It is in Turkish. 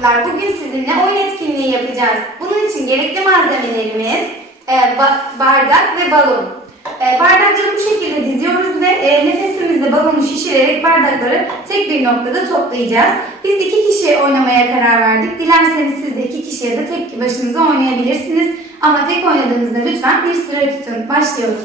çocuklar, bugün sizinle oyun etkinliği yapacağız. Bunun için gerekli malzemelerimiz e, ba- bardak ve balon. E, bardakları bu şekilde diziyoruz ve e, nefesimizle balonu şişirerek bardakları tek bir noktada toplayacağız. Biz iki kişi oynamaya karar verdik. Dilerseniz siz de iki kişi ya da tek başınıza oynayabilirsiniz. Ama tek oynadığınızda lütfen bir süre tutun. Başlıyoruz.